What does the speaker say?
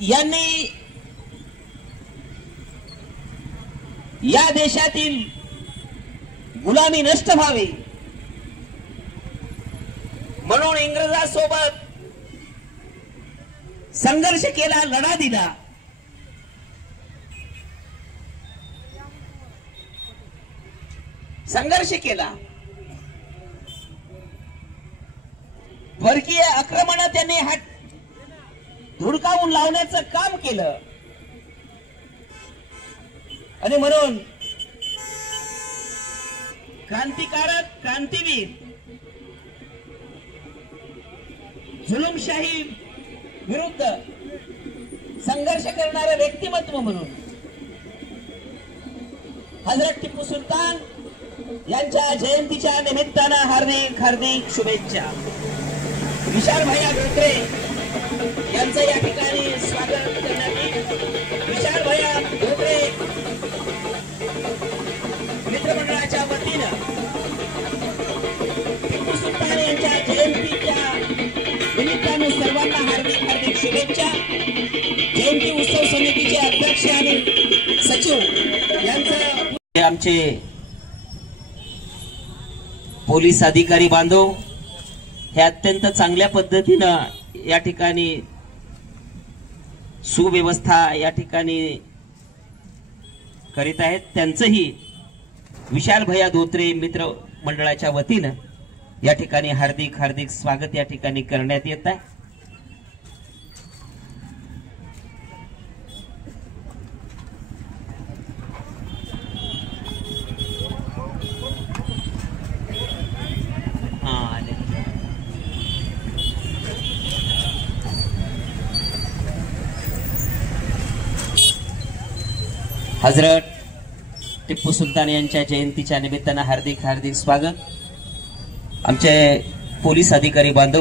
यांनी या देशातील गुलामी नष्ट व्हावी म्हणून इंग्रजांसोबत संघर्ष केला, लढा दिला। संघर्ष केला, परकीय आक्रमण त्यांनी धुडकावून लावण्याचं काम केलं आणि म्हणून क्रांतिकारक, क्रांतीवीर, जुलूमशाही विरुद्ध संघर्ष करणारे व्यक्तिमत्व म्हणून हजरत टिपू सुलतान यांच्या जयंतीच्या निमित्तानं हार्दिक हार्दिक शुभेच्छा। विशाल भैया धोत्रे यांचं या ठिकाणी स्वागत करण्यात येईल। विशाल भैया धोत्रे मित्रमंडळाच्या वतीनं टिपू सुलतान यांच्या जयंतीच्या निमित्तानं सर्वांना हार्दिक हार्दिक शुभेच्छा। जयंती उत्सव समितीचे अध्यक्ष आणि सचिव यांचं आमचे पोलीस अधिकारी बांधव हे अत्यंत चांगल्या पद्धतीनं या ठिकाणी सुव्यवस्था या ठिकाणी करीत आहेत। त्यांचंही विशाल भैया धोत्रे मित्र मंडळाच्या वतीनं या ठिकाणी हार्दिक हार्दिक स्वागत या ठिकाणी करण्यात येत आहे। हजरत टिपू सुलतान यांच्या जयंतीच्या निमित्तानं हार्दिक हार्दिक स्वागत। आमचे पोलीस अधिकारी बांधव